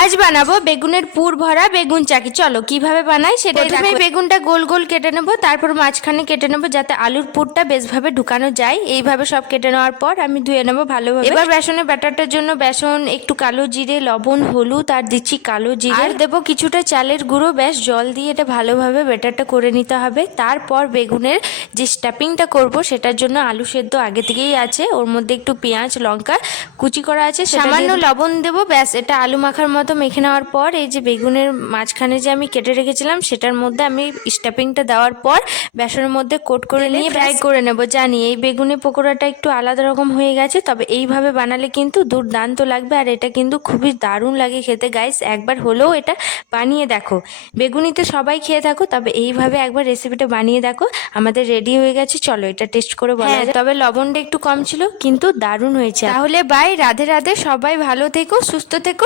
আজ বানাবো বেগুনের পুর ভরা বেগুন চাকি। চলো কিভাবে বানাই সেটা। প্রথমে বেগুনটা গোল গোল কেটে নেবো, তারপর মাঝখানে কেটে নেবো যাতে আলুর পুরটা বেশভাবে ঢুকানো যায়। এইভাবে সব কেটে নেওয়ার পর আমি ধুয়ে নেবো ভালোভাবে। এবার বেসনের ব্যাটারটার জন্য বেসন, একটু কালো জিরে, লবণ, হলুদ আর দিচ্ছি কালো জিরে, আর দেবো কিছুটা চালের গুঁড়ো। ব্যাস জল দিয়ে এটা ভালোভাবে ব্যাটারটা করে নিতে হবে। তারপর বেগুনের যে স্টাফিংটা করব সেটার জন্য আলু সেদ্ধ আগে থেকেই আছে, ওর মধ্যে একটু পেঁয়াজ লঙ্কা কুচি করা আছে, সামান্য লবণ দেবো। ব্যাস এটা আলু মাখার মতো মেখে নেওয়ার পর এই যে বেগুনের মাঝখানে যে আমি কেটে রেখেছিলাম সেটার মধ্যে আমি স্টাফিংটা দেওয়ার পর বেসনের মধ্যে কোট করে নিয়ে ফ্রাই করে নেব। জানি এই বেগুনের পকোড়াটা একটু আলাদা রকম হয়ে গেছে, তবে এইভাবে বানালে কিন্তু দুর্দান্ত লাগবে আর এটা কিন্তু খুবই দারুণ লাগে খেতে। গাইস একবার হলেও এটা বানিয়ে দেখো। বেগুনি তো সবাই খেয়ে থাকো, তবে এইভাবে একবার রেসিপিটা বানিয়ে দেখো। আমাদের রেডি হয়ে গেছে, চলো এটা টেস্ট করে বলা যায়। তবে লবণটা একটু কম ছিল কিন্তু দারুণ হয়েছে। তাহলে বাই, রাধে রাধে, সবাই ভালো থেকো, সুস্থ থেকো।